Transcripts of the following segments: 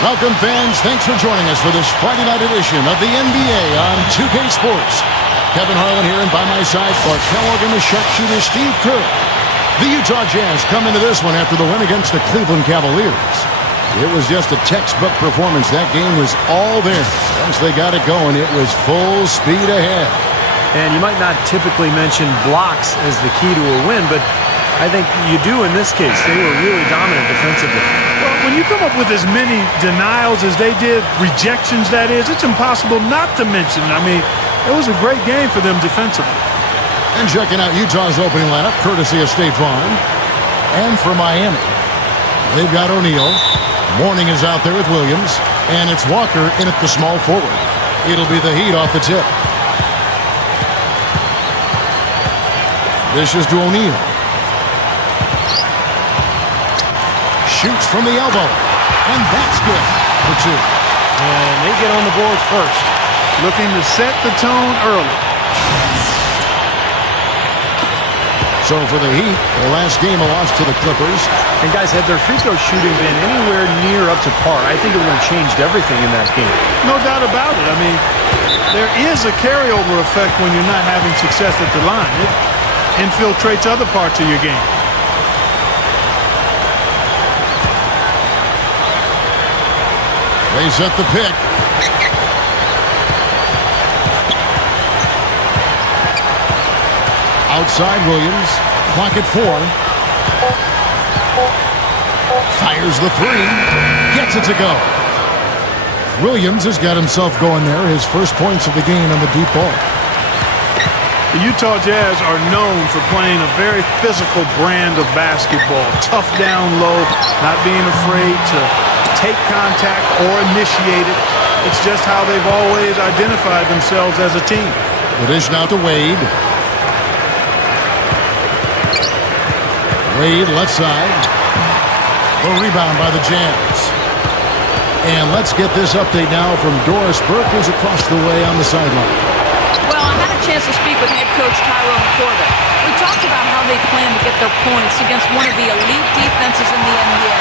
Welcome, fans. Thanks for joining us for this Friday night edition of the NBA on 2K Sports. Kevin Harlan here, and by my side, Clark Kellogg and the sharpshooter Steve Kerr. The Utah Jazz come into this one after the win against the Cleveland Cavaliers. It was just a textbook performance. That game was all there. Once they got it going, it was full speed ahead. And you might not typically mention blocks as the key to a win, but I think you do in this case. They were really dominant defensively. Well, when you come up with as many denials as they did, rejections that is, it's impossible not to mention. I mean, it was a great game for them defensively. And checking out Utah's opening lineup, courtesy of State Farm. And for Miami, they've got O'Neal. Mourning is out there with Williams. And it's Walker in at the small forward. It'll be the Heat off the tip. This is to O'Neal. Shoots from the elbow. And that's good for two. And they get on the board first. Looking to set the tone early. So for the Heat, their last game a loss to the Clippers. And guys, had their free throw shooting been anywhere near up to par, I think it would have changed everything in that game. No doubt about it. I mean, there is a carryover effect when you're not having success at the line. It infiltrates other parts of your game. They set the pick. Outside Williams. Clock at 4. Fires the three. Gets it to go. Williams has got himself going there. His first points of the game on the deep ball. The Utah Jazz are known for playing a very physical brand of basketball. Tough down low, not being afraid to take contact or initiate it. It's just how they've always identified themselves as a team. The dish now to Wade. Wade left side. The rebound by the Jazz. And let's get this update now from Doris Burke, who's across the way on the sideline. Well, I had a chance to speak with head coach Tyrone Corbett. We talked about how they plan to get their points against one of the elite defenses in the NBA.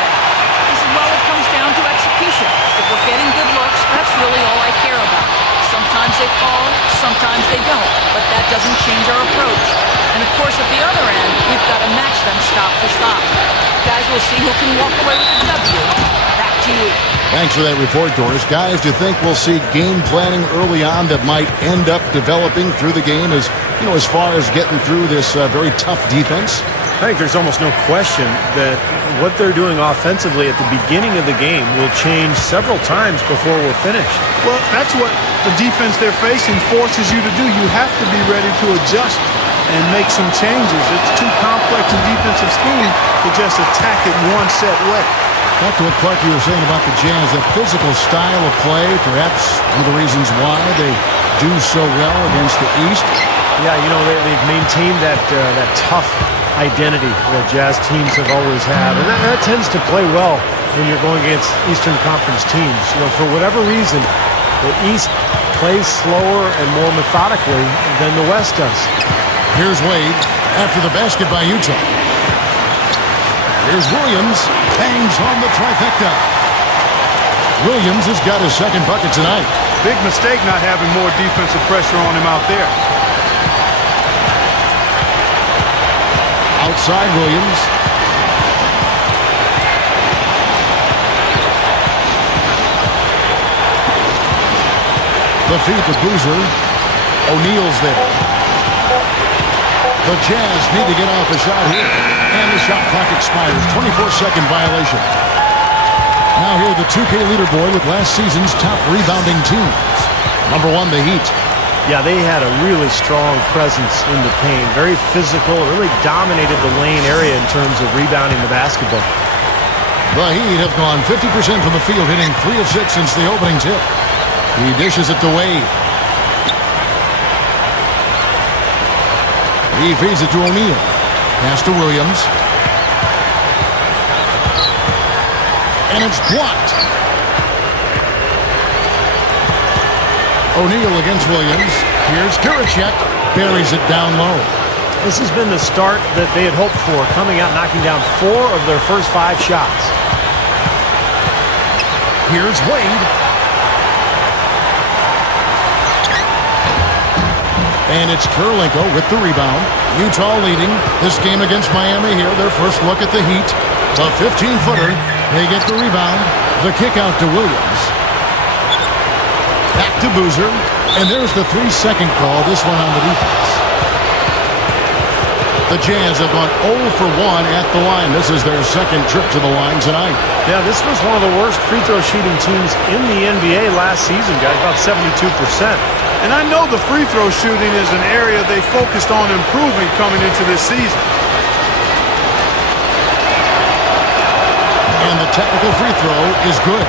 He said, well, it comes down to execution. If we're getting good looks, that's really all I care about. Sometimes they fall, sometimes they don't, but that doesn't change our approach. And of course, at the other end, we've got to match them stop for stop. Guys, we'll see who can walk away with the W. Back to you. Thanks for that report, Doris. Guys, do you think we'll see game planning early on that might end up developing through the game as far as getting through this very tough defense? I think there's almost no question that what they're doing offensively at the beginning of the game will change several times before we're finished. Well, that's what the defense they're facing forces you to do. You have to be ready to adjust and make some changes. It's too complex a defensive scheme to just attack it one set way. Back to what Clark, you were saying about the Jazz, that physical style of play, perhaps one of the reasons why they do so well against the East. Yeah, they've maintained that tough identity that Jazz teams have always had, and that tends to play well when you're going against Eastern Conference teams. For whatever reason, the East plays slower and more methodically than the West does. Here's Wade after the basket by Utah. Here's Williams. Bangs home the trifecta. Williams has got his second bucket tonight. Big mistake not having more defensive pressure on him out there. Outside Williams. The feed to Boozer. O'Neal's there. The Jazz need to get off a shot here. And the shot clock expires. 24-second violation. Now here the 2K leaderboard with last season's top rebounding teams. Number 1, the Heat. Yeah, they had a really strong presence in the paint. Very physical, really dominated the lane area in terms of rebounding the basketball. The Heat have gone 50% from the field, hitting 3 of 6 since the opening tip. He dishes it to Wade. He feeds it to O'Neal. Pass to Williams. And it's blocked. O'Neal against Williams. Here's Kurachek. Buries it down low. This has been the start that they had hoped for, coming out knocking down 4 of their first 5 shots. Here's Wade. And it's Kirilenko with the rebound. Utah leading this game against Miami here. Their first look at the Heat. The 15-footer. They get the rebound. The kick out to Williams. Back to Boozer. And there's the 3-second call. This one on the defense. The Jazz have gone 0 for 1 at the line. This is their second trip to the line tonight. Yeah, this was one of the worst free throw shooting teams in the NBA last season, guys, about 72%. And I know the free throw shooting is an area they focused on improving coming into this season. And the technical free throw is good.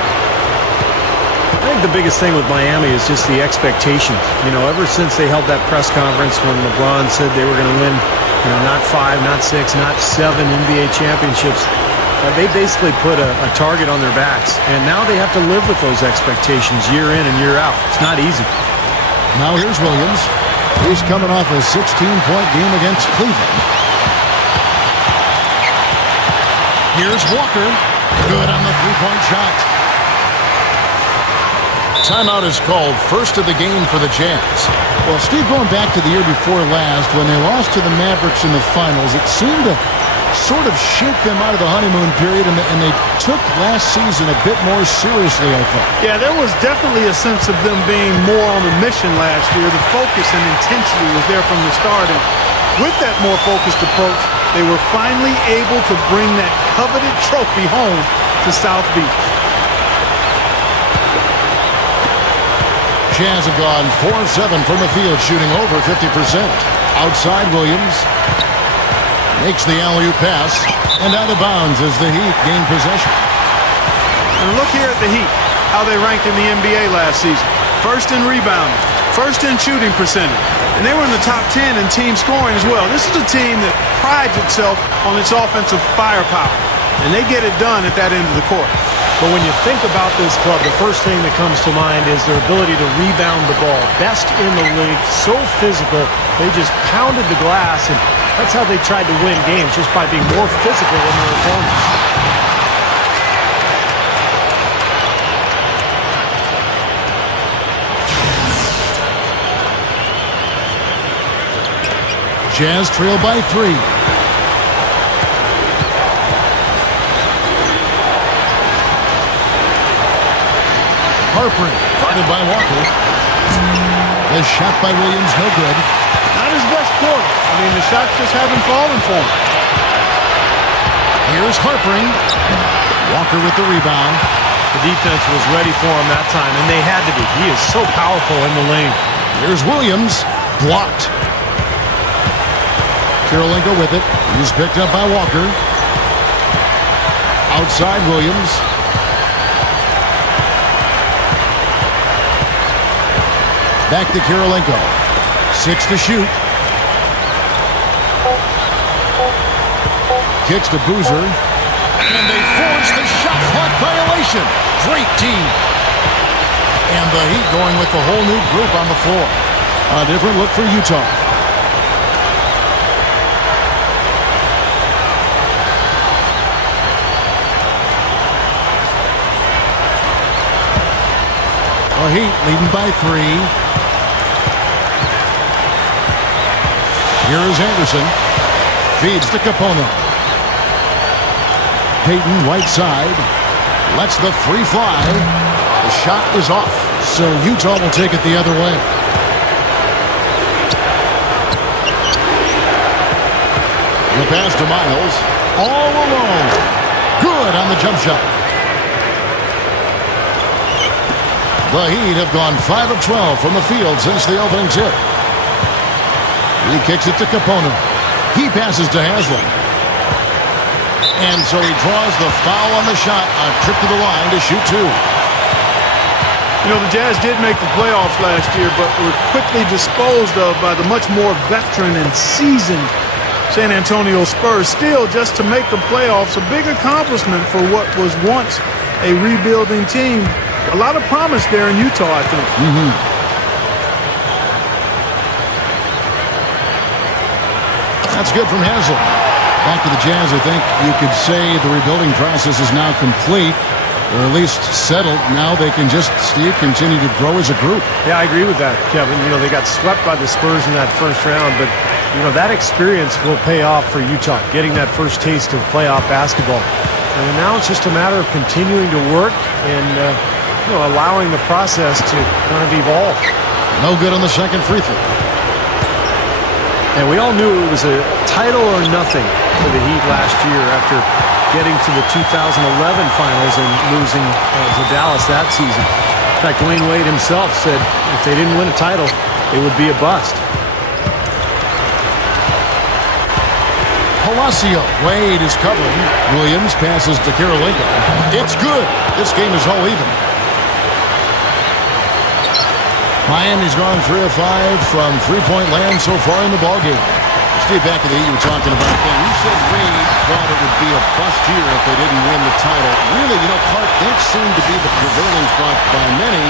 I think the biggest thing with Miami is just the expectations. You know, ever since they held that press conference when LeBron said they were going to win, you know, not 5, not 6, not 7 NBA championships, they basically put a target on their backs. And now they have to live with those expectations year in and year out. It's not easy. Now here's Williams. He's coming off a 16-point game against Cleveland. Here's Walker. Good on the three-point shot. Timeout is called, first of the game for the Jazz. Well, Steve, going back to the year before last, when they lost to the Mavericks in the finals, it seemed to sort of shake them out of the honeymoon period, and they took last season a bit more seriously, I thought. Yeah, there was definitely a sense of them being more on a mission last year. The focus and intensity was there from the start, and with that more focused approach, they were finally able to bring that coveted trophy home to South Beach. Jazz have gone 4 of 7 from the field, shooting over 50%. Outside, Williams makes the alley-oop pass, and out of bounds as the Heat gain possession. And look here at the Heat, how they ranked in the NBA last season. First in rebounding, first in shooting percentage, and they were in the top 10 in team scoring as well. This is a team that prides itself on its offensive firepower, and they get it done at that end of the court. But when you think about this club, the first thing that comes to mind is their ability to rebound the ball. Best in the league, so physical. They just pounded the glass, and that's how they tried to win games, just by being more physical than their opponents. Jazz trail by 3. Harper, guarded by Walker. The shot by Williams, no good. Not his best quarter. I mean, the shots just haven't fallen for him. Here's Harpering. Walker with the rebound. The defense was ready for him that time, and they had to be. He is so powerful in the lane. Here's Williams. Blocked. Kirilenko with it. He's picked up by Walker. Outside Williams. Back to Kirilenko. 6 to shoot. Kicks to Boozer. And they force the shot clock violation. Great team. And the Heat going with the whole new group on the floor. A different look for Utah. The Heat leading by 3. Here is Anderson. Feeds to Capona. Payton, right side. Lets the free fly. The shot is off. So Utah will take it the other way. The pass to Miles. All alone. Good on the jump shot. The Heat have gone 5 of 12 from the field since the opening tip. He kicks it to Capona. He passes to Haslem. And so he draws the foul on the shot. A trip to the line to shoot 2. You know, the Jazz did make the playoffs last year, but were quickly disposed of by the much more veteran and seasoned San Antonio Spurs. Still, just to make the playoffs, a big accomplishment for what was once a rebuilding team. A lot of promise there in Utah, I think. That's good from Haslem. Back to the Jazz, I think you could say the rebuilding process is now complete. or at least settled. Now they can just, Steve, continue to grow as a group. Yeah, I agree with that, Kevin. They got swept by the Spurs in that first round, but, that experience will pay off for Utah, getting that first taste of playoff basketball. And now it's just a matter of continuing to work and, allowing the process to kind of evolve. No good on the second free throw. And we all knew it was a title or nothing for the Heat last year after getting to the 2011 finals and losing to Dallas that season. In fact, Dwayne Wade himself said if they didn't win a title, it would be a bust. Palacio. Wade is covering. Williams passes to Karolinko. It's good. This game is all even. Miami's gone 3 of 5 from three-point land so far in the ballgame. Steve, back to the Heat, you were talking about them. You said Wade thought it would be a bust year if they didn't win the title. Really, Clark, that seemed to be the prevailing thought by many,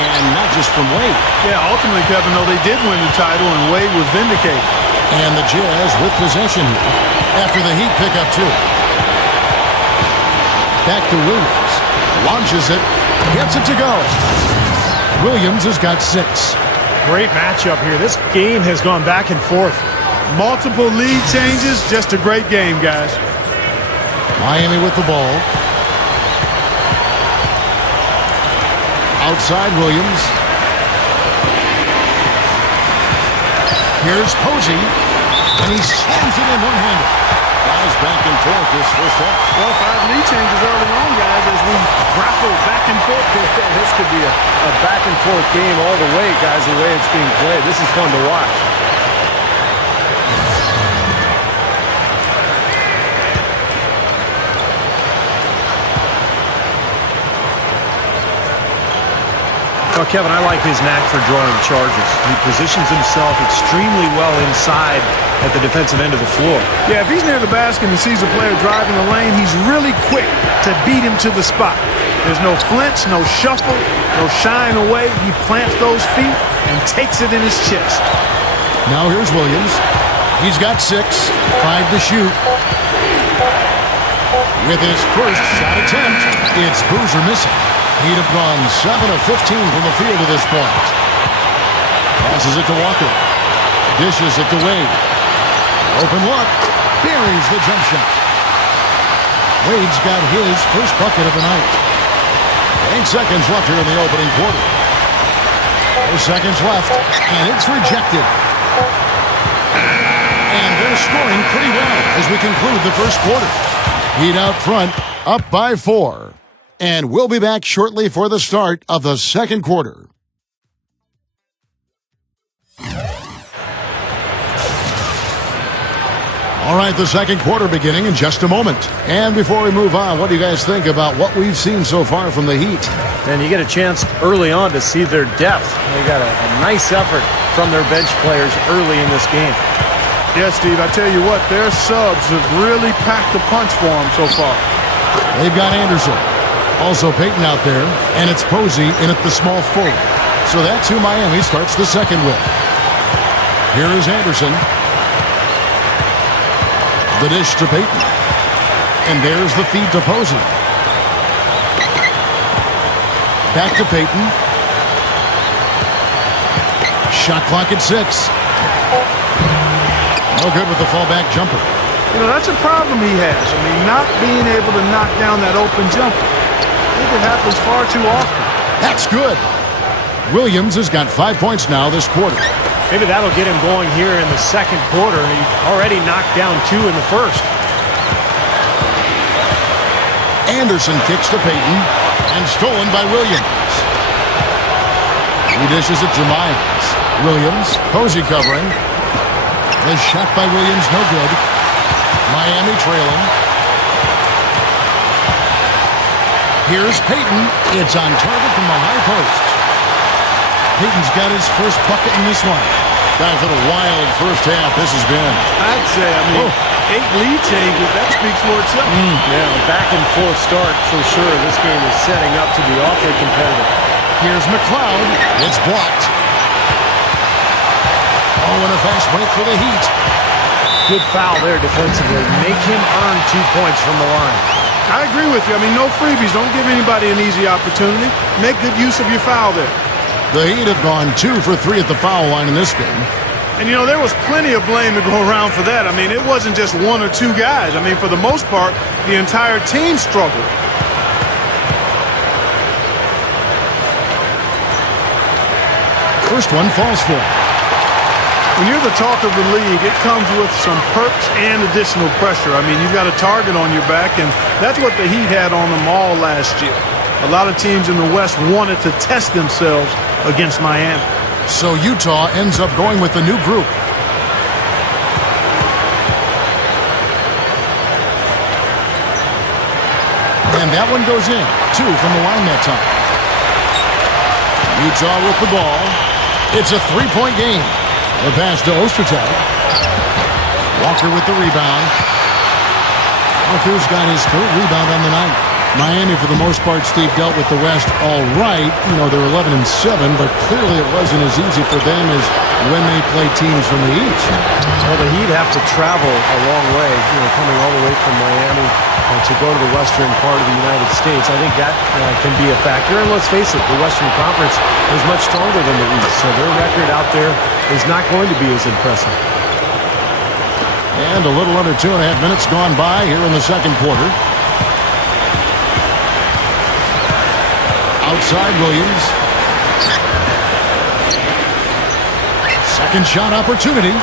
and not just from Wade. Yeah, ultimately, Kevin, though, they did win the title, and Wade was vindicated. And the Jazz with possession here after the Heat pick up 2. Back to Williams. Launches it. Gets it to go. Williams has got 6. Great matchup here. This game has gone back and forth. Multiple lead changes. Just a great game, guys. Miami with the ball. Outside Williams. Here's Posey. And he slams it in one-handed. Guys back and forth this first half. Well, 5 lead changes early on, guys, as we grapple back and forth. This could be a back and forth game all the way, guys, the way it's being played. This is fun to watch. Well, Kevin, I like his knack for drawing charges. He positions himself extremely well inside at the defensive end of the floor. Yeah, if he's near the basket and sees a player driving the lane, he's really quick to beat him to the spot. There's no flinch, no shuffle, no shying away. He plants those feet and takes it in his chest. Now here's Williams. He's got 6, 5 to shoot. With his first shot attempt, it's Boozer missing. He'd have gone 7 of 15 from the field at this point. Passes it to Walker. Dishes it to Wade. Open look. Buries the jump shot. Wade's got his first bucket of the night. 8 seconds left here in the opening quarter. 4 seconds left, and it's rejected. And they're scoring pretty well as we conclude the first quarter. Heat out front, up by 4. And we'll be back shortly for the start of the second quarter. All right, the second quarter beginning in just a moment. And before we move on, what do you guys think about what we've seen so far from the Heat? And you get a chance early on to see their depth. They got a nice effort from their bench players early in this game. Yes, Steve, I tell you what, their subs have really packed the punch for them so far. They've got Anderson. Also Payton out there, and it's Posey in at the small forward. So that's who Miami starts the second with. Here is Anderson. The dish to Payton. And there's the feed to Posey. Back to Payton. Shot clock at 6. No good with the fallback jumper. That's a problem he has. I mean, not being able to knock down that open jumper. I think it happens far too often. That's good. Williams has got 5 points now this quarter. Maybe that'll get him going here in the second quarter. He already knocked down 2 in the first. Anderson kicks to Payton and stolen by Williams. He dishes it to Miles. Williams, Posey covering. The shot by Williams, no good. Miami trailing. Here's Payton. It's on target from the high post. Payton's got his first bucket in this one. Guys, what a wild first half this has been. I'd say, 8 lead changes, that speaks for itself. Yeah, back and forth start for sure. This game is setting up to be awfully competitive. Here's McLeod. It's blocked. Oh, and a fast break for the Heat. Good foul there defensively. Make him earn 2 points from the line. I agree with you. I mean, no freebies. Don't give anybody an easy opportunity. Make good use of your foul there. The Heat have gone 2 for 3 at the foul line in this game. And, you know, there was plenty of blame to go around for that. I mean, it wasn't just one or two guys. I mean, for the most part, the entire team struggled. First one falls for him. When you're the talk of the league, it comes with some perks and additional pressure. I mean, you've got a target on your back, and that's what the Heat had on them all last year. A lot of teams in the West wanted to test themselves against Miami. So Utah ends up going with the new group. And that one goes in. 2 from the line that time. Utah with the ball. It's a 3-point game. The pass to Ostertag. Walker with the rebound. Walker's got his 3rd rebound on the night. Miami, for the most part, Steve, dealt with the West all right. You know, they're 11-7, but clearly it wasn't as easy for them as when they play teams from the East. Well, the Heat have to travel a long way, you know, coming all the way from Miami to go to the western part of the United States. I think that can be a factor. And let's face it, the Western Conference is much stronger than the East, so their record out there is not going to be as impressive. And a little under 2.5 minutes gone by here in the second quarter. Outside Williams. Second shot opportunity.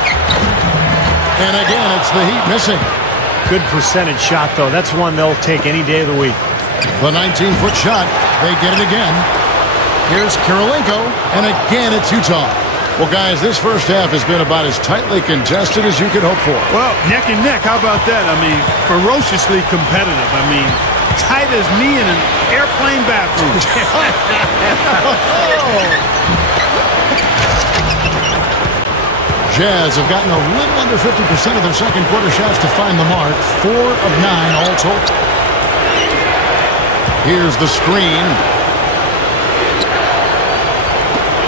And again, it's the Heat missing. Good percentage shot, though. That's one they'll take any day of the week. The 19-foot shot. They get it again. Here's Kirilenko. And again, it's Utah. Well, guys, this first half has been about as tightly contested as you could hope for. Well, neck and neck. How about that? I mean, ferociously competitive. I mean, tight as me in an airplane bathroom. Jazz have gotten a little under 50% of their second quarter shots to find the mark. 4 of 9 all told. Here's the screen.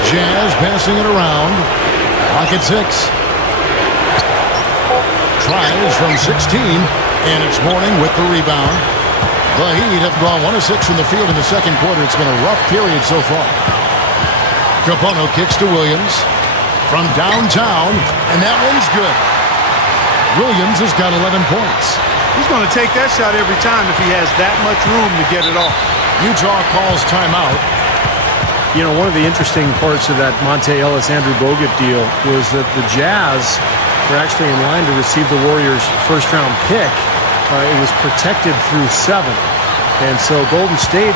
Jazz passing it around. Clock at 6. Tries from 16, and it's Mourning with the rebound. The Heat have gone 1 of 6 from the field in the second quarter. It's been a rough period so far. Capono kicks to Williams from downtown, and that one's good. Williams has got 11 points. He's going to take that shot every time if he has that much room to get it off. Utah calls timeout. You know, one of the interesting parts of that Monte Ellis-Andrew Bogut deal was that the Jazz were actually in line to receive the Warriors' first-round pick. It was protected through 7. And so Golden State,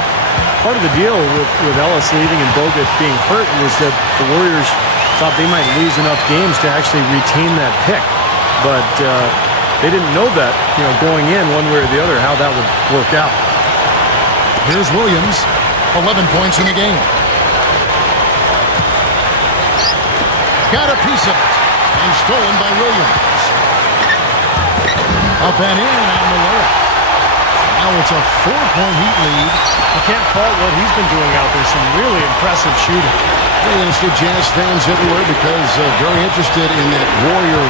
part of the deal with Ellis leaving and Bogut being hurt was that the Warriors thought they might lose enough games to actually retain that pick. But they didn't know that, you know, going in one way or the other, how that would work out. Here's Williams, 11 points in the game. Got a piece of it, and stolen by Williams. Up and in on the layup. Now it's a 4-point Heat lead. I can't fault what he's been doing out there. Some really impressive shooting. You're going to see Jazz fans everywhere because very interested in that Warrior,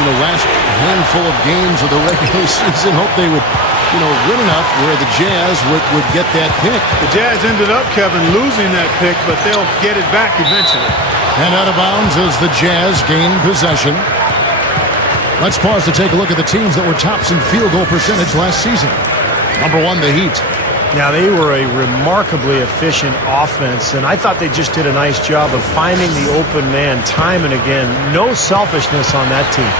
you know, last handful of games of the regular season. Hope they would, you know, win enough where the Jazz would get that pick. The Jazz ended up, Kevin, losing that pick, but they'll get it back eventually. And out of bounds as the Jazz gain possession. Let's pause to take a look at the teams that were tops in field goal percentage last season. Number 1, the Heat. Now, they were a remarkably efficient offense, and I thought they just did a nice job of finding the open man time and again. No selfishness on that team.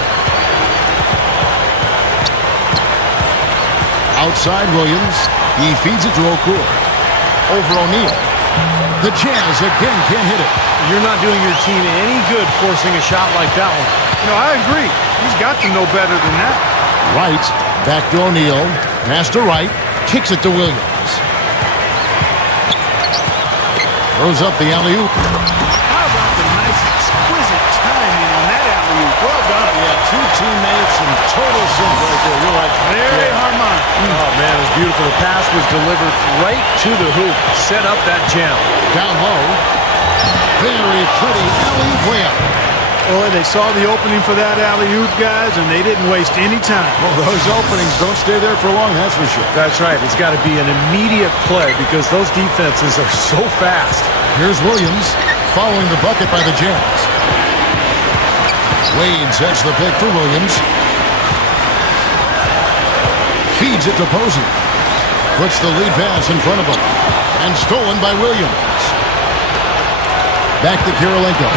Outside Williams. He feeds it to Okur. Over O'Neal. The Jazz again can't hit it. You're not doing your team any good forcing a shot like that one. No, I agree. He's got to know better than that. Wright, back to O'Neal. Pass to Wright. Kicks it to Williams. Throws up the alley-oop. How about the nice, exquisite timing on that alley-oop? Well done. Yeah, 2 teammates and total sync right there. You're right. Very harmonic. Oh, man, it was beautiful. The pass was delivered right to the hoop. Set up that jam. Down low. Very pretty alley-oop way up. Boy, they saw the opening for that alley-oop, guys, and they didn't waste any time. Well, those openings don't stay there for long, that's for sure. That's right. It's got to be an immediate play because those defenses are so fast. Here's Williams following the bucket by the Jazz. Wade sets the pick for Williams. Feeds it to Posey. Puts the lead pass in front of him. And stolen by Williams. Back to Kirilenko.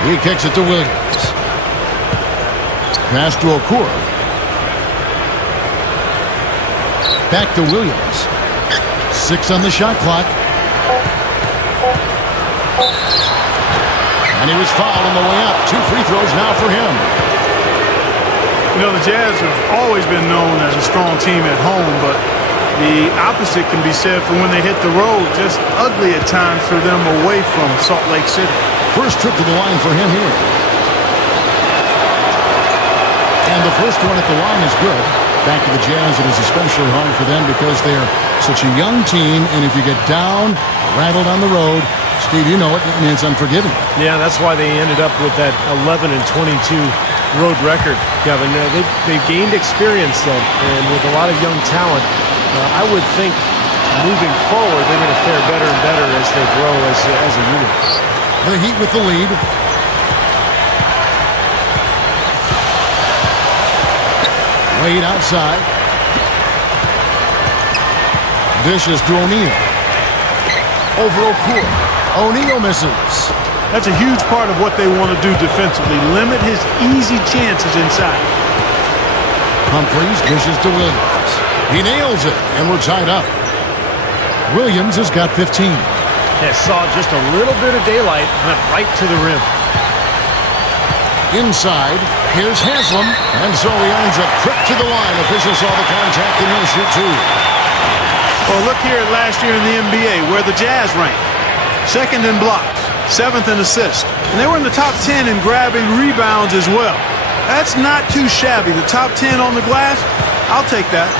He kicks it to Williams. Pass to Okura. Back to Williams. 6 on the shot clock. And he was fouled on the way up. 2 free throws now for him. You know, the Jazz have always been known as a strong team at home, but the opposite can be said for when they hit the road. Just ugly at times for them away from Salt Lake City. First trip to the line for him here. And the first one at the line is good. Back to the Jazz, it is especially hard for them because they're such a young team, and if you get down, rattled on the road, Steve, you know it, I mean, it's unforgiving. Yeah, that's why they ended up with that 11-22 road record, Kevin. They've gained experience, though, and with a lot of young talent, I would think moving forward they're going to fare better and better as they grow as a unit. The Heat with the lead. Wade outside. Dishes to O'Neal. Over Okura. O'Neal misses. That's a huge part of what they want to do defensively. Limit his easy chances inside. Humphries dishes to Williams. He nails it, and we're tied up. Williams has got 15. They saw just a little bit of daylight, went right to the rim. Inside, here's Haslam, and so he earns a trip to the line. Officials saw the contact, and he'll shoot 2. Well, look here at last year in the NBA, where the Jazz ranked. 2nd in blocks, 7th in assists. And they were in the top 10 in grabbing rebounds as well. That's not too shabby. The top 10 on the glass, I'll take that.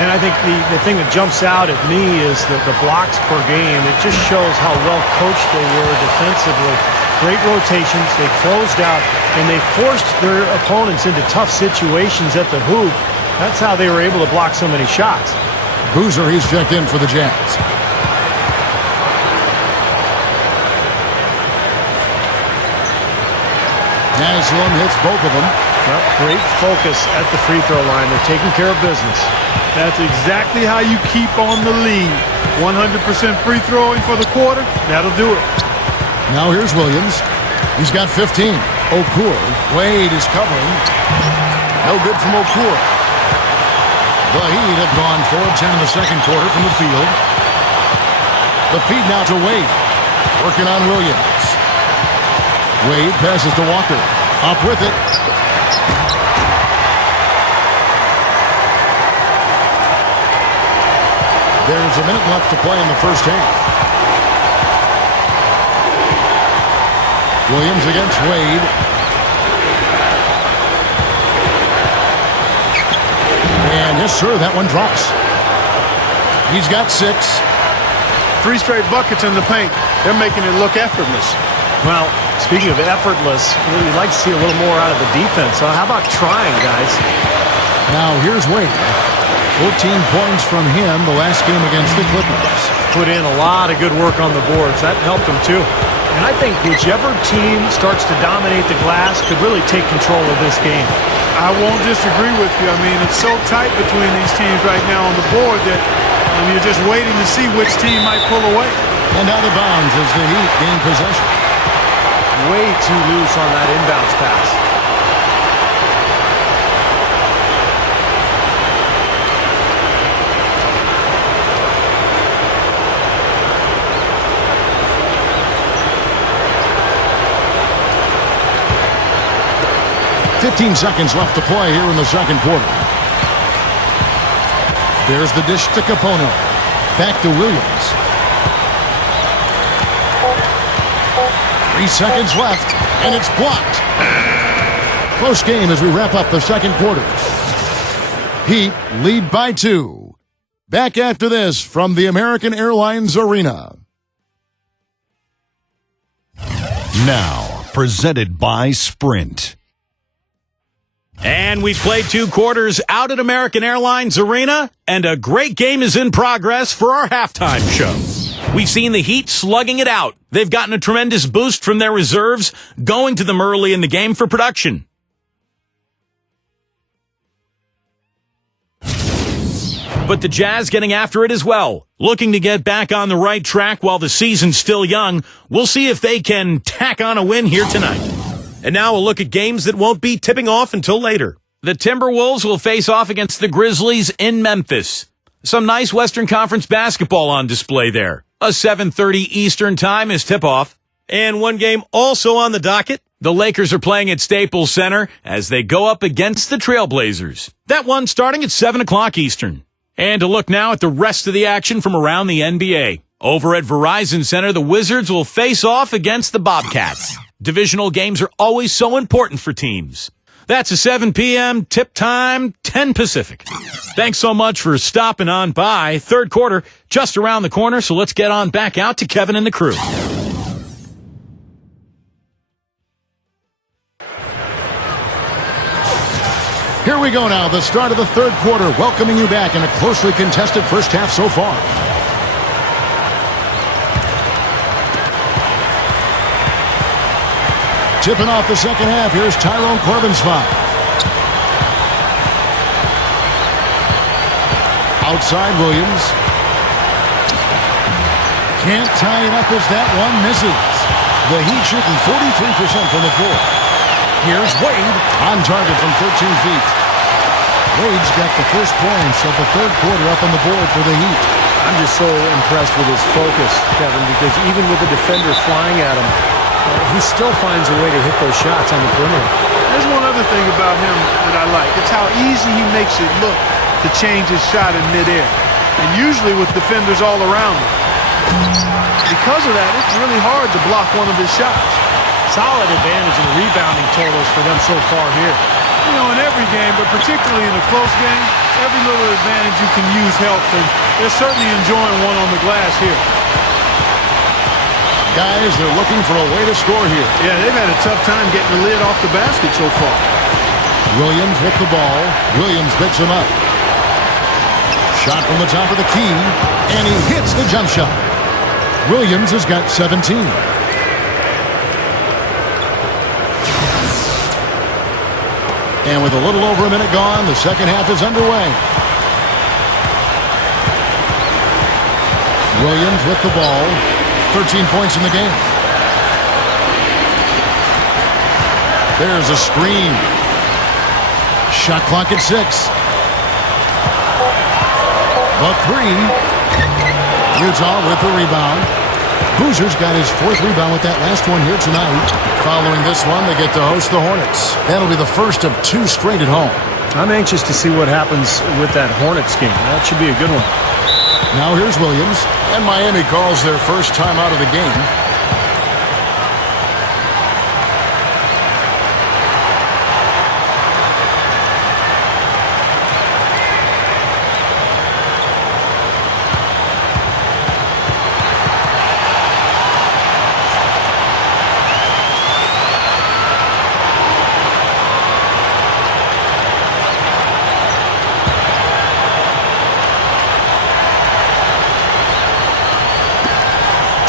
And I think the thing that jumps out at me is the blocks per game. It just shows how well coached they were defensively. Great rotations. They closed out, and they forced their opponents into tough situations at the hoop. That's how they were able to block so many shots. Boozer, he's checked in for the Jazz. Haslam hits both of them. Well, great focus at the free throw line. They're taking care of business. That's exactly how you keep on the lead. 100% free throwing for the quarter, that'll do it. Now here's Williams. He's got 15. Okura. Wade is covering. No good from Okura. The Heat have gone 4-10 in the second quarter from the field. The feed now to Wade. Working on Williams. Wade passes to Walker. Up with it. There's a minute left to play in the first half. Williams against Wade. And yes, sir, that one drops. He's got 6. 3 straight buckets in the paint. They're making it look effortless. Well, speaking of effortless, you'd like to see a little more out of the defense. So how about trying, guys? Now here's Wade. 14 points from him the last game against the Clippers. Put in a lot of good work on the boards. That helped him, too. And I think whichever team starts to dominate the glass could really take control of this game. I won't disagree with you. I mean, it's so tight between these teams right now on the board that you're just waiting to see which team might pull away. And out of bounds as the Heat gain possession. Way too loose on that inbounds pass. .15 seconds left to play here in the second quarter. There's the dish to Capono. Back to Williams. 3 seconds left, and it's blocked. Close game as we wrap up the second quarter. Heat lead by 2. Back after this from the American Airlines Arena. Now, presented by Sprint. And we've played 2 quarters out at American Airlines Arena, and a great game is in progress for our halftime show. We've seen the Heat slugging it out. They've gotten a tremendous boost from their reserves, going to them early in the game for production. But the Jazz getting after it as well, looking to get back on the right track while the season's still young. We'll see if they can tack on a win here tonight. And now we'll look at games that won't be tipping off until later. The Timberwolves will face off against the Grizzlies in Memphis. Some nice Western Conference basketball on display there. A 7:30 Eastern time is tip-off. And one game also on the docket. The Lakers are playing at Staples Center as they go up against the Trailblazers. That one starting at 7 o'clock Eastern. And to look now at the rest of the action from around the NBA. Over at Verizon Center, the Wizards will face off against the Bobcats. Divisional games are always so important for teams. That's a 7 p.m. tip time, 10 Pacific. Thanks so much for stopping on by. Third quarter just around the corner, so let's get on back out to Kevin and the crew. Here we go now, the start of the third quarter, welcoming you back in a closely contested first half so far. Tipping off the second half, here's Tyrone Corbin's five. Outside Williams. Can't tie it up as that one misses. The Heat shooting 43% from the floor. Here's Wade on target from 13 feet. Wade's got the first points of the third quarter up on the board for the Heat. I'm just so impressed with his focus, Kevin, because even with the defender flying at him, he still finds a way to hit those shots on the perimeter. There's one other thing about him that I like. It's how easy he makes it look to change his shot in midair. And usually with defenders all around him. Because of that, it's really hard to block one of his shots. Solid advantage in rebounding totals for them so far here. You know, in every game, but particularly in a close game, every little advantage you can use helps, and they're certainly enjoying one on the glass here. Guys, they're looking for a way to score here. Yeah, they've had a tough time getting the lid off the basket so far. Williams with the ball. Williams picks him up. Shot from the top of the key, and he hits the jump shot. Williams has got 17. And with a little over a minute gone, the second half is underway. Williams with the ball. 13 points in the game. There's a screen. Shot clock at 6. The three. Utah with the rebound. Boozer's got his 4th rebound with that last one here tonight. Following this one, they get to host the Hornets. That'll be the first of 2 straight at home. I'm anxious to see what happens with that Hornets game. That should be a good one. Now here's Williams, and Miami calls their first time out of the game.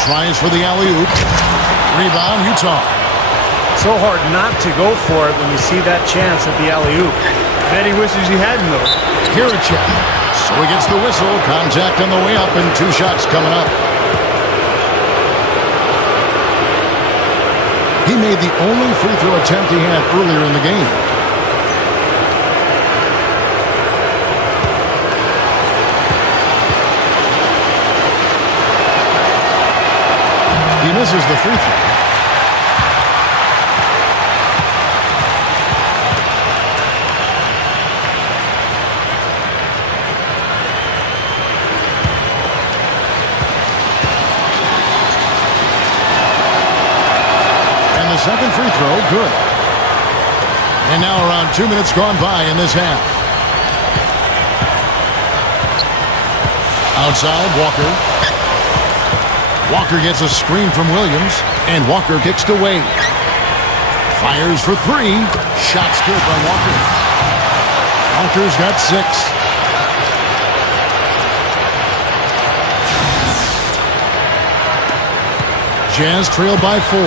Tries for the alley-oop. Rebound, Utah. So hard not to go for it when you see that chance at the alley-oop. Bet he wishes he hadn't, though. Here a check. So he gets the whistle. Contact on the way up, and 2 shots coming up. He made the only free throw attempt he had earlier in the game. He misses the free throw. And the second free throw, good. And now around 2 minutes gone by in this half. Outside, Walker. Walker gets a screen from Williams. And Walker kicks to Wade. Fires for three. Shot's good by Walker. Walker's got 6. Jazz trail by 4.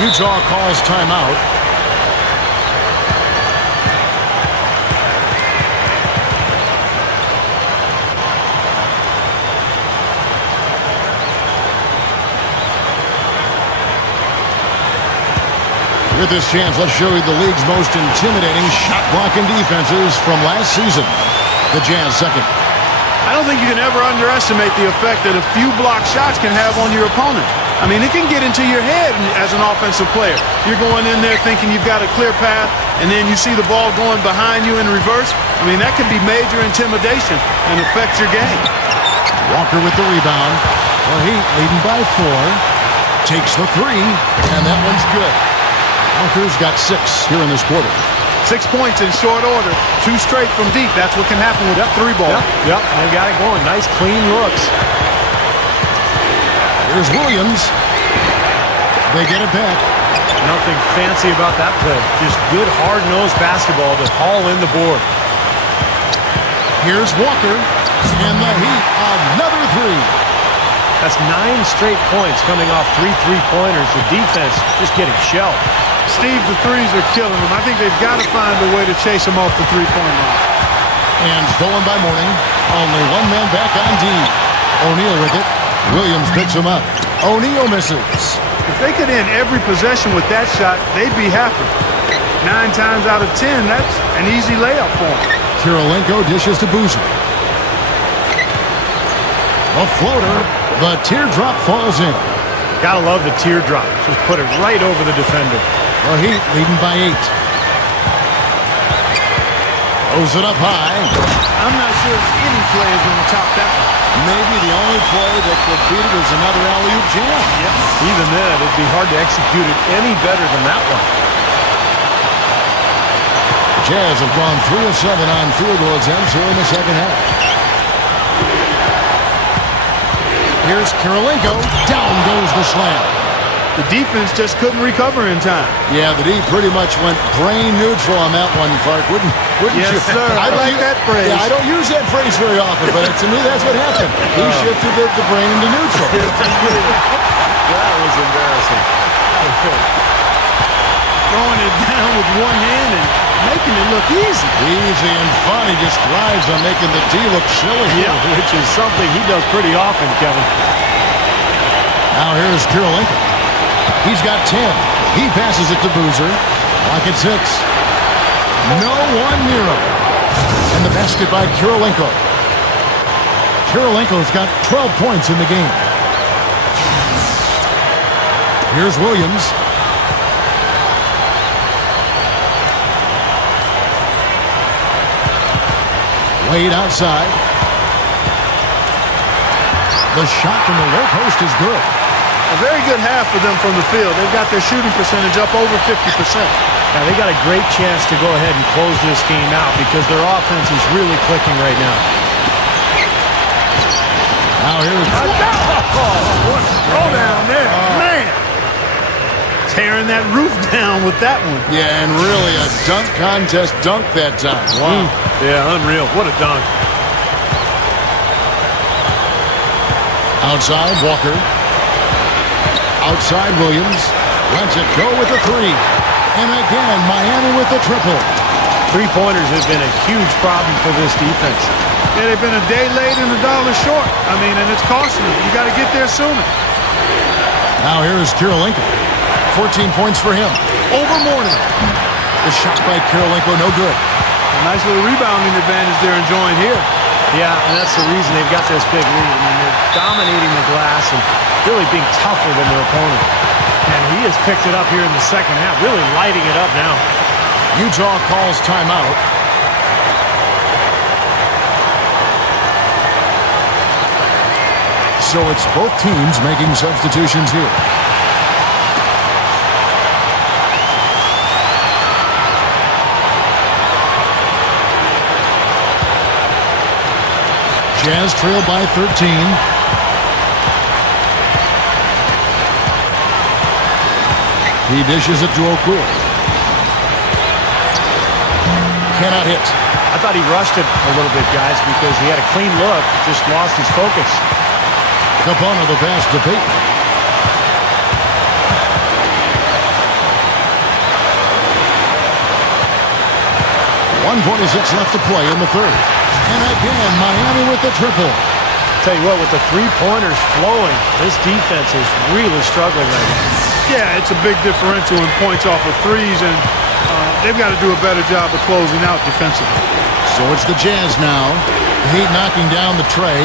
Utah calls timeout. With this chance, let's show you the league's most intimidating shot-blocking defenses from last season. The Jazz second. I don't think you can ever underestimate the effect that a few blocked shots can have on your opponent. I mean, it can get into your head as an offensive player. You're going in there thinking you've got a clear path, and then you see the ball going behind you in reverse. I mean, that could be major intimidation and affect your game. Walker with the rebound. The Heat leading by 4. Takes the 3, and that one's good. Walker's got 6 here in this quarter. 6 points in short order. 2 straight from deep. That's what can happen with that 3 ball. Yep, they got it going. Nice, clean looks. Here's Williams. They get it back. Nothing fancy about that play. Just good, hard-nosed basketball to haul in the board. Here's Walker. And the Heat, another 3. That's 9 straight points coming off 3 3-pointers. The defense just getting shelled. Steve, the threes are killing them. I think they've got to find a way to chase them off the three-point line. And stolen by Mourning. Only one man back on D. O'Neal with it. Williams picks him up. O'Neal misses. If they could end every possession with that shot, they'd be happy. 9 times out of 10, that's an easy layup for them. Kirilenko dishes to Boozer. A floater. The teardrop falls in. Gotta love the teardrop. Just put it right over the defender. The Heat leading by 8. Throws it up high. I'm not sure if any play is going to top that one. Maybe the only play that could beat it is another alley-oop jam. Yeah. Even then, it'd be hard to execute it any better than that one. The Jazz have gone 3 of 7 on field goal attempts here in the second half. Here's Kirilenko. Down goes the slam. The defense just couldn't recover in time. Yeah, the D pretty much went brain neutral on that one, Clark. Wouldn't yes, you? Sir. I like that phrase. Yeah, I don't use that phrase very often, but to me that's what happened. He shifted the brain into neutral. That was embarrassing. Throwing it down with one hand and making it look easy. Easy and fun. He just thrives on making the D look silly. Yeah, which is something he does pretty often, Kevin. Now here's Kirilenko. He's got 10. He passes it to Boozer. Clock at 6. No one near him. And the basket by Kirilenko. Kirilenko's got 12 points in the game. Here's Williams. Wade outside. The shot from the low post is good. A very good half for them from the field. They've got their shooting percentage up over 50%. Now, they got a great chance to go ahead and close this game out because their offense is really clicking right now. Now here's... What a throw down there. Man. Tearing that roof down with that one. Yeah, and really a dunk contest dunk that time. Wow. Yeah, unreal. What a dunk. Outside, Walker. Outside, Williams. Lets it go with the 3. And again, Miami with the triple. Three-pointers have been a huge problem for this defense. Yeah, they've been a day late and $1 short. I mean, and it's costing them. You got to get there sooner. Now here is Kirilenko. 14 points for him. Over Mourning. The shot by Kirilenko, no good. A nice little rebounding advantage they're enjoying here. Yeah, and that's the reason they've got this big lead. I mean, they're dominating the glass and really being tougher than their opponent. And he has picked it up here in the second half, really lighting it up now. Utah calls timeout. So it's both teams making substitutions here. Jazz trail by 13. He dishes it to Okur. Cannot hit. I thought he rushed it a little bit, guys, because he had a clean look, just lost his focus. Capona the pass to Peyton. 1:46 left to play in the third. And again, Miami with the triple. Tell you what, with the three-pointers flowing, this defense is really struggling right now. Yeah, it's a big differential in points off of threes, and they've got to do a better job of closing out defensively. So it's the Jazz now. The Heat knocking down the tray.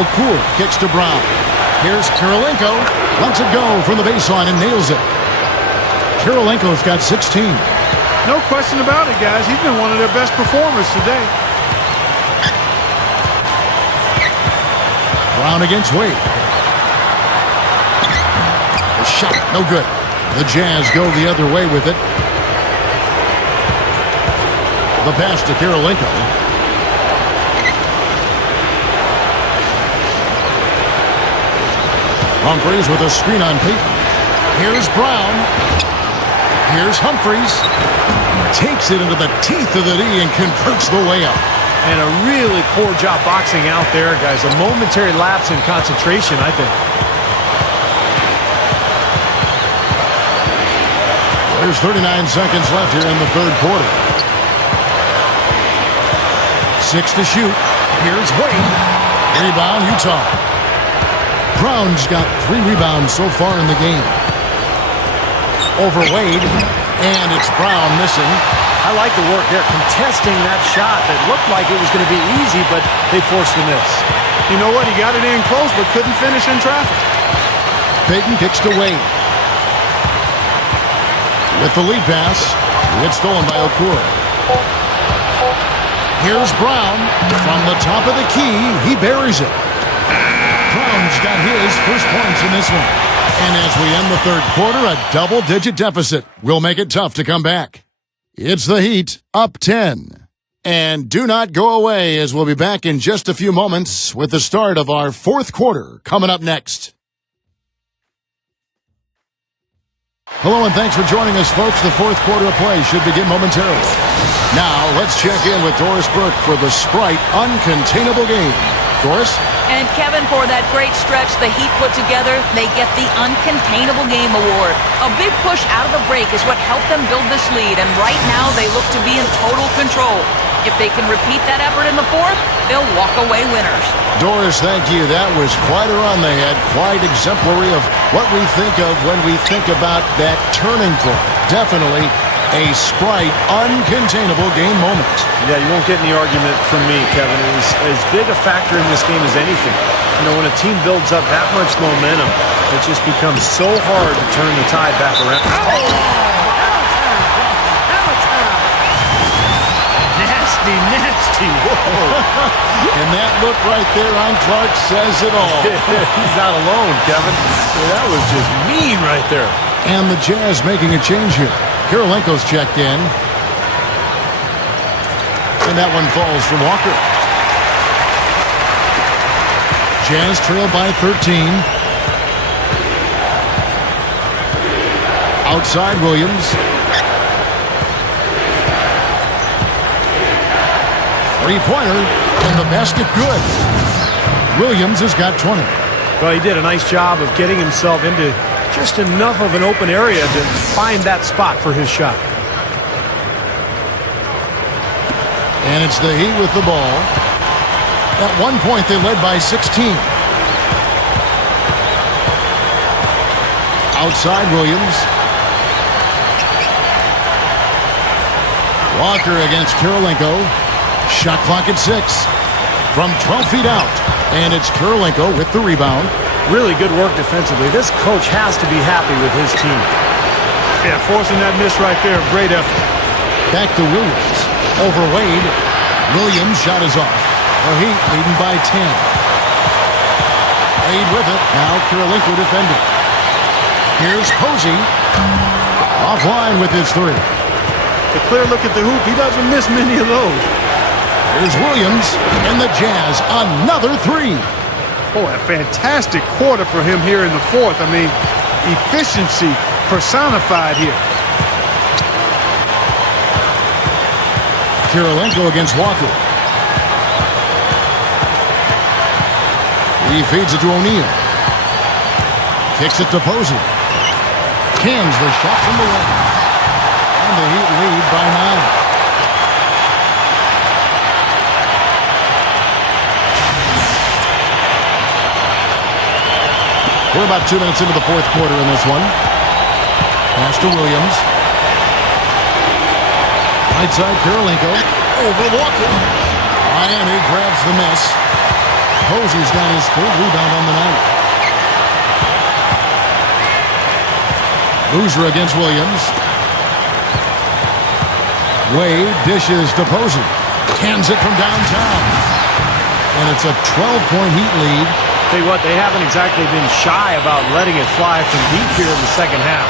Okur kicks to Brown. Here's Kirilenko. Lets it go from the baseline and nails it. Kirilenko's got 16. No question about it, guys. He's been one of their best performers today. Brown against Wade. The shot, no good. The Jazz go the other way with it. The pass to Kirilenko. Humphries with a screen on Peyton. Here's Brown. Here's Humphries. Takes it into the teeth of the D and converts the layup. And a really poor job boxing out there, guys. A momentary lapse in concentration, I think. There's 39 seconds left here in the third quarter. 6 to shoot. Here's Wade. Rebound, Utah. Brown's got 3 rebounds so far in the game. Over Wade. And it's Brown missing. I like the work there, contesting that shot that looked like it was going to be easy, but they forced the miss. You know what? He got it in close, but couldn't finish in traffic. Peyton kicks to Wade. With the lead pass, it's stolen by Okur. Here's Brown. From the top of the key, he buries it. Brown's got his first points in this one. And as we end the third quarter, a double-digit deficit will make it tough to come back. It's the Heat, up 10. And do not go away, as we'll be back in just a few moments with the start of our fourth quarter coming up next. Hello and thanks for joining us, folks. The fourth quarter of play should begin momentarily. Now, let's check in with Doris Burke for the Sprite Uncontainable Game. Doris? And Kevin, for that great stretch the Heat put together, they get the Uncontainable Game Award. A big push out of the break is what helped them build this lead, and right now they look to be in total control. If they can repeat that effort in the fourth, they'll walk away winners. Doris, thank you. That was quite a run they had, quite exemplary of what we think of when we think about that turning point. Definitely a Sprite Uncontainable Game moment. Yeah, you won't get any argument from me, Kevin. It was as big a factor in this game as anything. You know, when a team builds up that much momentum, it just becomes so hard to turn the tide back around. Nasty. Whoa. And that look right there on Clark says it all. He's not alone, Kevin. That was just mean right there. And the Jazz making a change here. Kirilenko's checked in. And that one falls for Walker. Jazz trail by 13. Outside Williams. Three-pointer, and the basket good. Williams has got 20. Well, he did a nice job of getting himself into just enough of an open area to find that spot for his shot. And it's the Heat with the ball. At one point, they led by 16. Outside Williams. Walker against Kirilenko. Shot clock at 6. From 12 feet out. And it's Kirilenko with the rebound. Really good work defensively. This coach has to be happy with his team. Yeah, forcing that miss right there. Great effort. Back to Williams. Over Wade. Williams' shot is off. The Heat leading by 10. Wade with it. Now Kirilenko defending. Here's Posey. Offline with his 3. A clear look at the hoop. He doesn't miss many of those. Here's Williams, and the Jazz, another 3. Boy, a fantastic quarter for him here in the fourth. I mean, efficiency personified here. Kirilenko against Walker. He feeds it to O'Neal. Kicks it to Posey. Cans the shot from the wing. And the Heat lead by 9. We're about 2 minutes into the fourth quarter in this one. Pass to Williams. Right side, Kirilenko. Over Walker. Miami grabs the miss. Posey's got his third rebound on the night. Loser against Williams. Wade dishes to Posey. Cans it from downtown. And it's a 12-point Heat lead. Tell you what, they haven't exactly been shy about letting it fly from deep here in the second half.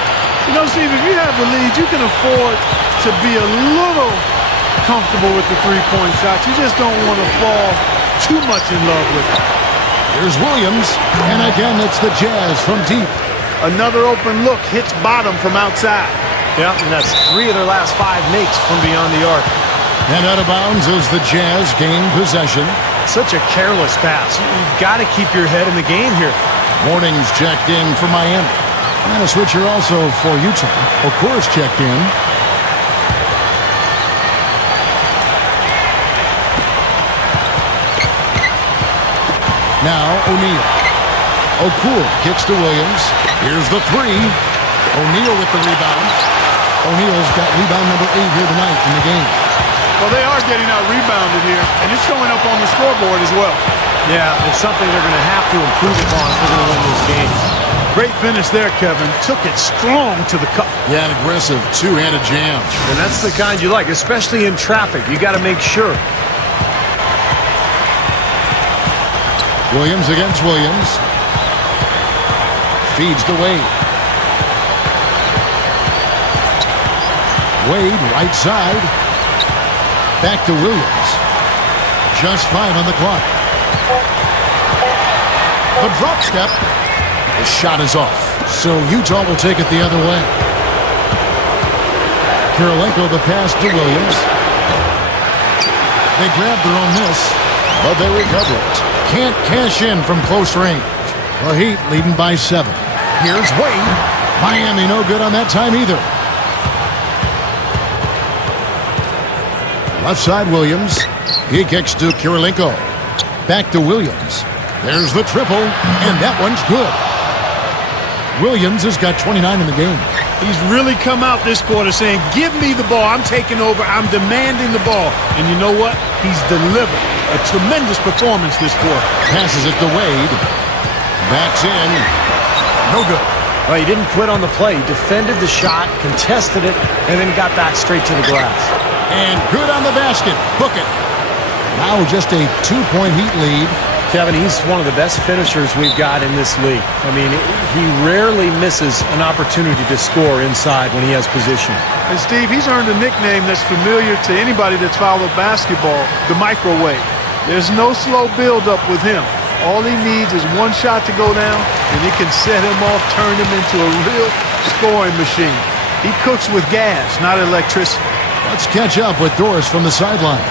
You know, Steve, if you have the lead, you can afford to be a little comfortable with the three-point shots. You just don't want to fall too much in love with it. Here's Williams, and again it's the Jazz from deep. Another open look hits bottom from outside. Yeah, and that's 3 of their last 5 makes from beyond the arc. And out of bounds as the Jazz gain possession. Such a careless pass. You've got to keep your head in the game here. Morning's checked in for Miami. And a switcher also for Utah. Okur's checked in. Now O'Neal. Okur kicks to Williams. Here's the three. O'Neal with the rebound. O'Neal's got rebound number 8 here tonight in the game. Well, they are getting out rebounded here, and it's showing up on the scoreboard as well. Yeah, it's something they're going to have to improve upon if they're going to win this game. Great finish there, Kevin. Took it strong to the cup. Yeah, an aggressive two-handed jam. And that's the kind you like, especially in traffic. You got to make sure. Williams against Williams. Feeds to Wade. Wade, right side. Back to Williams. Just 5 on the clock. The drop step. The shot is off. So Utah will take it the other way. Kirilenko the pass to Williams. They grab their own miss, but they recover it. Can't cash in from close range. The Heat leading by 7. Here's Wade. Miami no good on that time either. Left side, Williams. He kicks to Kirilenko. Back to Williams. There's the triple, and that one's good. Williams has got 29 in the game. He's really come out this quarter saying, give me the ball. I'm taking over. I'm demanding the ball. And you know what? He's delivered a tremendous performance this quarter. Passes it to Wade. Backs in. No good. Well, he didn't quit on the play. He defended the shot, contested it, and then got back straight to the glass. And good on the basket. Book it. Now just a 2-point Heat lead. Kevin, he's one of the best finishers we've got in this league. I mean, he rarely misses an opportunity to score inside when he has position. And Steve, he's earned a nickname that's familiar to anybody that's followed basketball, the microwave. There's no slow build-up with him. All he needs is one shot to go down, and it can set him off, turn him into a real scoring machine. He cooks with gas, not electricity. Let's catch up with Doris from the sideline.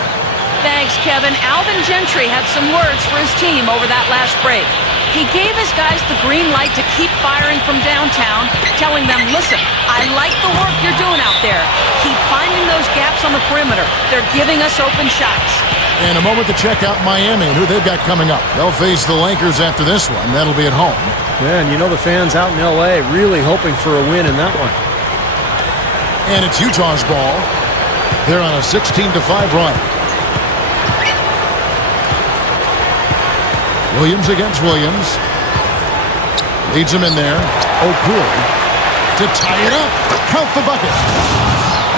Thanks, Kevin. Alvin Gentry had some words for his team over that last break. He gave his guys the green light to keep firing from downtown, telling them, listen, I like the work you're doing out there. Keep finding those gaps on the perimeter. They're giving us open shots. In a moment to check out Miami and who they've got coming up. They'll face the Lakers after this one. That'll be at home. Man, you know the fans out in L.A. really hoping for a win in that one. And it's Utah's ball. They're on a 16-5 run. Williams against Williams. Leads him in there. Okur to tie it up. Count the bucket.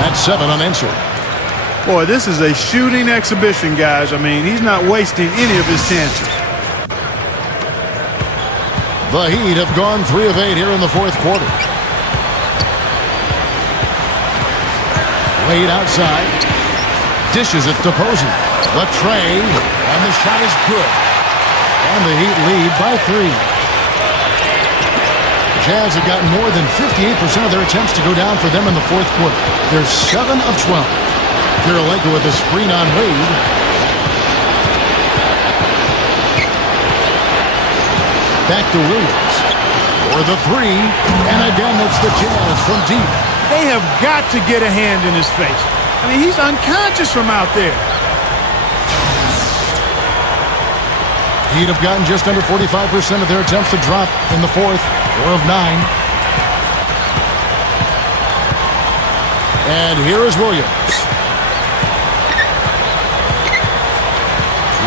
That's 7 unanswered. Boy, this is a shooting exhibition, guys. I mean, he's not wasting any of his chances. The Heat have gone 3 of 8 here in the fourth quarter. Wade outside. Dishes it to Posey. The tray. And the shot is good. And the Heat lead by 3. Jazz have gotten more than 58% of their attempts to go down for them in the fourth quarter. They're 7 of 12. Kirilenko with a screen on Wade. Back to Williams for the three. And again, it's the Jazz from deep. They have got to get a hand in his face. I mean, he's unconscious from out there. He'd have gotten just under 45% of their attempts to drop in the fourth. 4 of 9. And here is Williams.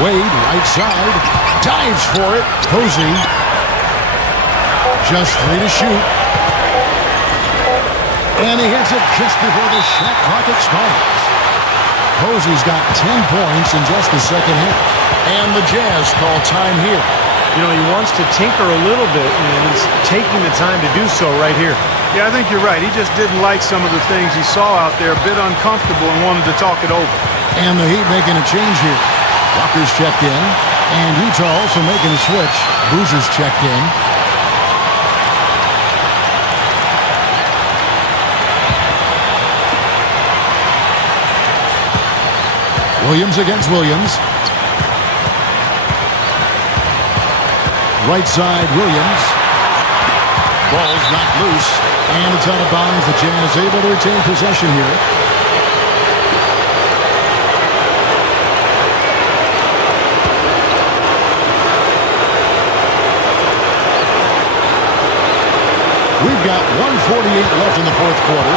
Wade, right side. Dives for it. Posey. Just 3 to shoot. And he hits it just before the shot clock expires. Posey's got 10 points in just the second half. And the Jazz call time here. You know, he wants to tinker a little bit, and he's taking the time to do so right here. Yeah, I think you're right. He just didn't like some of the things he saw out there, a bit uncomfortable, and wanted to talk it over. And the Heat making a change here. Walker's checked in, and Utah also making a switch. Boozer's checked in. Williams against Williams. Right side, Williams. Ball's knocked loose, and it's out of bounds. The Jazz able to retain possession here. We've got 1:48 left in the fourth quarter.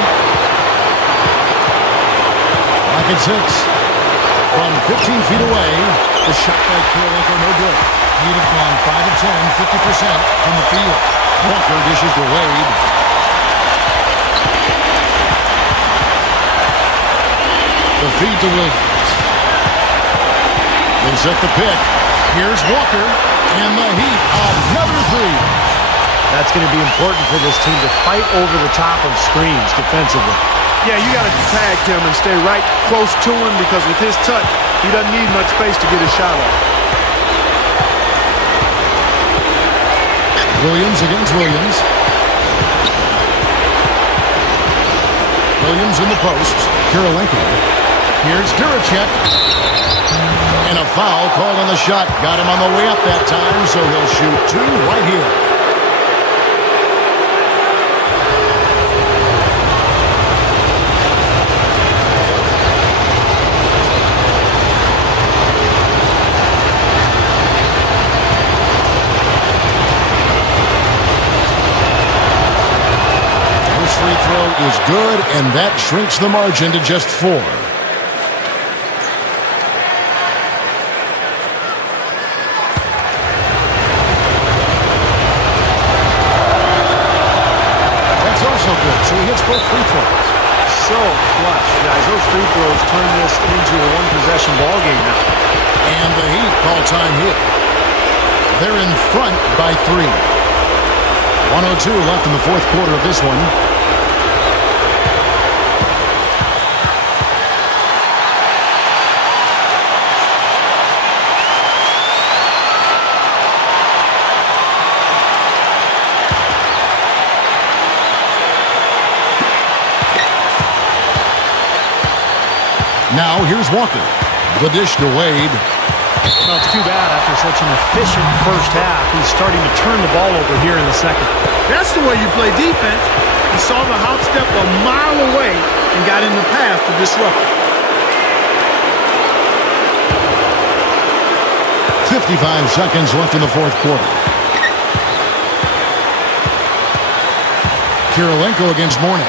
Clock at 6. From 15 feet away, the shot by Kirilenko, no good. He'd have gone 5 of 10, 50% from the field. Walker dishes to Wade. The feed to Williams. They set the pick. Here's Walker, and the Heat, another three. That's going to be important for this team to fight over the top of screens defensively. Yeah, you got to tag him and stay right close to him because with his touch, he doesn't need much space to get his shot off. Williams against Williams. Williams in the post. Kirilenko. Here's Duracek. And a foul called on the shot. Got him on the way up that time, so he'll shoot 2 right here. Is good, and that shrinks the margin to just 4. That's also good, so he hits both free throws. So clutch, guys. Those free throws turn this into a one-possession ball game now. And the Heat call time here. They're in front by 3. 1:02 left in the fourth quarter of this one. Now, here's Walker. The dish to Wade. Well, it's too bad after such an efficient first half. He's starting to turn the ball over here in the second. That's the way you play defense. He saw the hop step a mile away and got in the path to disrupt it. 55 seconds left in the fourth quarter. Kirilenko against Mourning.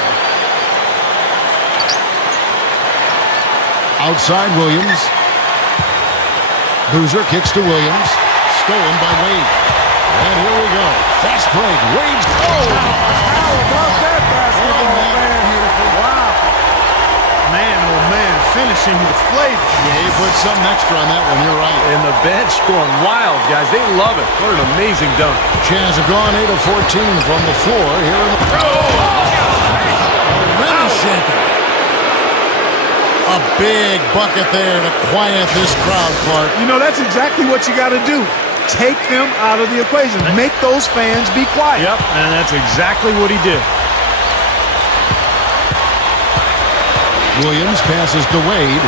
Outside Williams. Boozer kicks to Williams. Stolen by Wade. And here we go. Fast break. Wade's. How about that basketball, man? Beautiful. Wow. Man, oh man, finishing with flavor. Yeah, he put something extra on that one. You're right. And the bench going wild, guys. They love it. What an amazing dunk. Jazz have gone 8 of 14 from the floor here in the. Shaking. A big bucket there to quiet this crowd, Clark. You know, that's exactly what you got to do. take them out of the equation. Make those fans be quiet. Yep, and that's exactly what he did. Williams passes to Wade.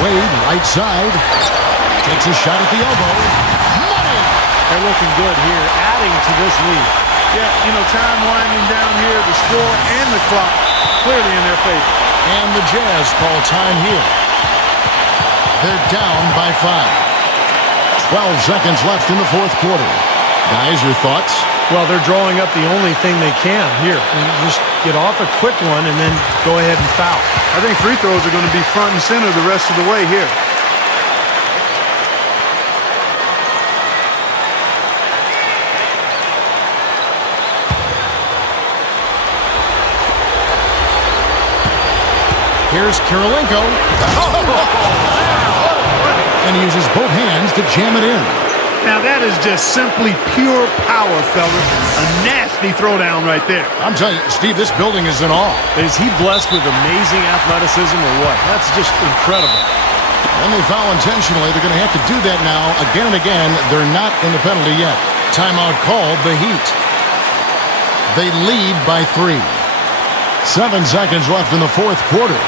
Wade, right side. Takes a shot at the elbow. Money! They're looking good here, adding to this lead. Yeah, you know, time winding down here, the score and the clock clearly in their favor. And the Jazz call time here. They're down by 5. 12 seconds left in the fourth quarter. Guys, your thoughts? Well, they're drawing up the only thing they can here. And just get off a quick one and then go ahead and foul. I think free throws are going to be front and center the rest of the way here. Here's Kirilenko. And he uses both hands to jam it in. Now that is just simply pure power, fellas. A nasty throwdown right there. I'm telling you, Steve, this building is in awe. Is he blessed with amazing athleticism or what? That's just incredible. And they foul intentionally. They're going to have to do that now again and again. They're not in the penalty yet. Timeout called, the Heat. They lead by 3. 7 seconds left in the fourth quarter.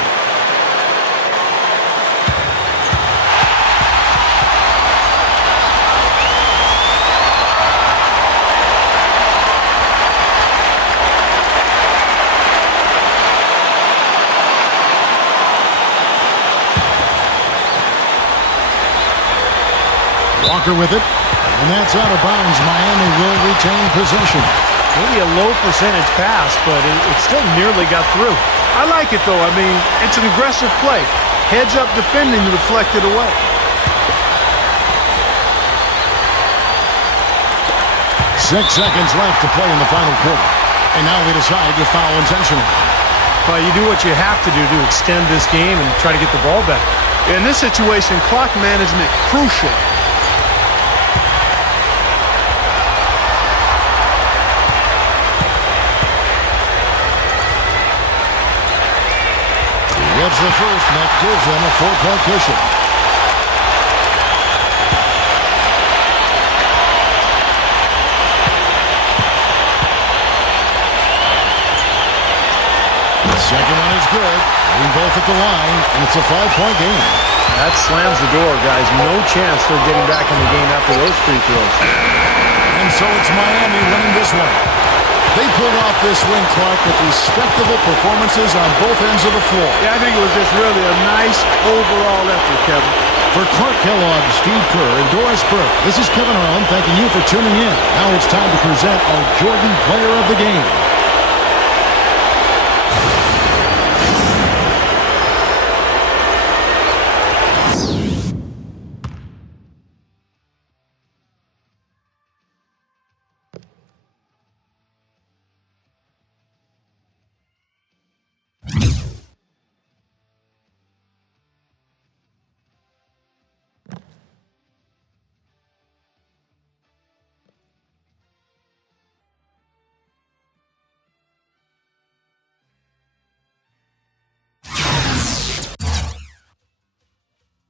Walker with it, and that's out of bounds. Miami will retain possession. Maybe a low percentage pass, but it still nearly got through. I like it, though. I mean, it's an aggressive play. Heads up defending to deflect it away. Six seconds left to play in the final quarter. And now they decide to foul intentionally. Well, you do what you have to do to extend this game and try to get the ball back. In this situation, clock management crucial. Gets the first, and that gives them a 4-point cushion. The second one is good. Hitting both at the line, and it's a 5-point game. That slams the door, guys. No chance they're getting back in the game after those free throws. And so it's Miami winning this one. They pulled off this win, Clark, with respectable performances on both ends of the floor. Yeah, I think it was just really a nice overall effort, Kevin. For Clark Kellogg, Steve Kerr, and Doris Burke, this is Kevin Harlan thanking you for tuning in. Now it's time to present our Jordan Player of the Game.